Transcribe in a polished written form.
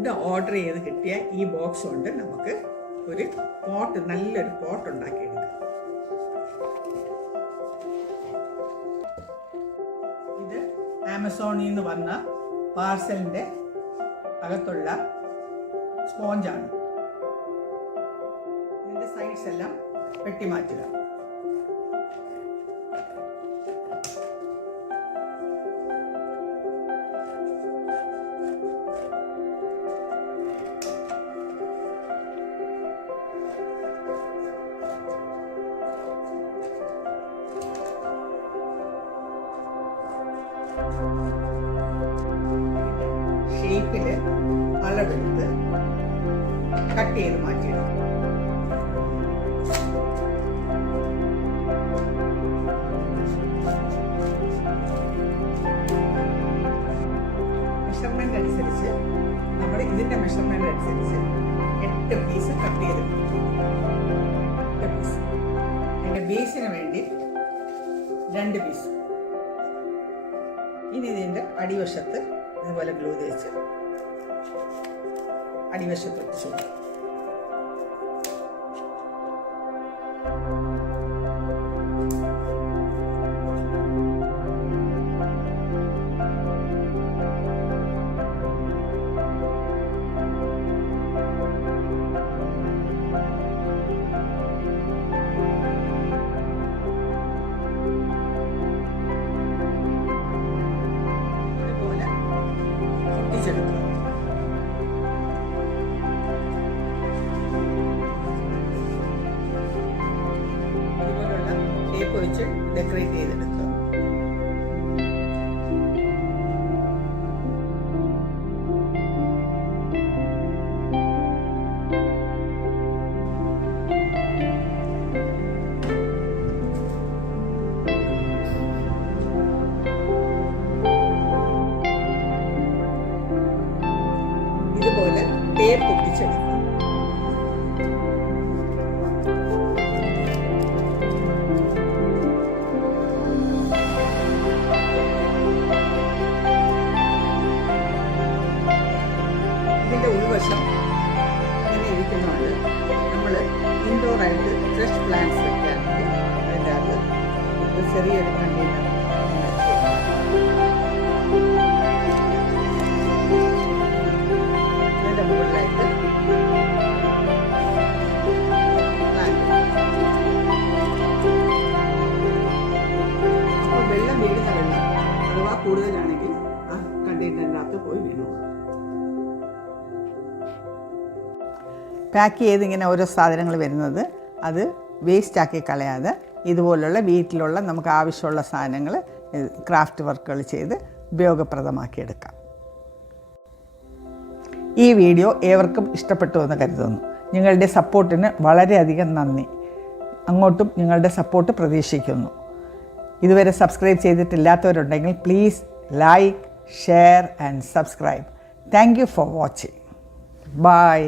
Food order ചെയ്ത് കിട്ടിയ ഈ ബോക്സ് കൊണ്ട് നമുക്ക് ഒരു പോട്ട്, നല്ലൊരു പോട്ട് ഉണ്ടാക്കിയെടുക്കാം. ഇത് ആമസോണിൽ നിന്ന് വന്ന പാർസലിൻ്റെ അകത്തുള്ള സ്പോഞ്ചാണ്. ഇതിൻ്റെ സൈഡ്സ് എല്ലാം വെട്ടിമാറ്റുക. ഷേപ്പിൽ അളവെടുത്ത് കട്ട് ചെയ്ത് മാറ്റിയെടുക്കും. മെഷർമെന്റ് അനുസരിച്ച് നമ്മൾ ഇതിന്റെ മെഷർമെന്റ് അനുസരിച്ച് 8 പീസ് കട്ട് ചെയ്തെടുക്കും. 8 പീസ്. അതിന്റെ ബേസിന് വേണ്ടി 2 പീസ്. ഇനി ഇതിൻ്റെ അടിവശത്ത് ഇതുപോലെ ഗ്ലൂ തേച്ച് അടിവശത്ത് ഒട്ടിച്ചു. ഇതുപോലുള്ള ടേപ്പ് വെച്ച് ഡെക്കറേറ്റ് ചെയ്തെടുക്കുക. ഇതുപോലെ ടേപ്പ് ഒട്ടിച്ചെടുക്കും. ഇതിൻ്റെ ഉൾവശം ഇങ്ങനെ ഇരിക്കുന്നതുകൊണ്ട് നമ്മൾ ഇൻഡോറായിട്ട് ഫ്രഷ് പ്ലാന്റ്സ് വെക്കാണെങ്കിൽ അതിൻ്റെ അത് ഒരു ചെറിയൊരു കണ്ടെയ്നർ അതിൻ്റെ മുകളിലായിട്ട് അപ്പോൾ വെള്ളം വീഴുന്ന വെള്ളം അഥവാ കൂടുതലാണെങ്കിൽ ആ കണ്ടെയ്നറിനകത്ത് പോയി വീണു. പാക്ക് ചെയ്ത് ഇങ്ങനെ ഓരോ സാധനങ്ങൾ വരുന്നത് അത് വേസ്റ്റാക്കി കളയാതെ ഇതുപോലുള്ള വീട്ടിലുള്ള നമുക്ക് ആവശ്യമുള്ള സാധനങ്ങൾ ക്രാഫ്റ്റ് വർക്കുകൾ ചെയ്ത് ഉപയോഗപ്രദമാക്കിയെടുക്കാം. ഈ വീഡിയോ ഏവർക്കും ഇഷ്ടപ്പെട്ടു എന്ന് കരുതുന്നു. നിങ്ങളുടെ സപ്പോർട്ടിന് വളരെയധികം നന്ദി. അങ്ങോട്ടും നിങ്ങളുടെ സപ്പോർട്ട് പ്രതീക്ഷിക്കുന്നു. ഇതുവരെ സബ്സ്ക്രൈബ് ചെയ്തിട്ടില്ലാത്തവരുണ്ടെങ്കിൽ please like, share and subscribe. Thank you for watching. By.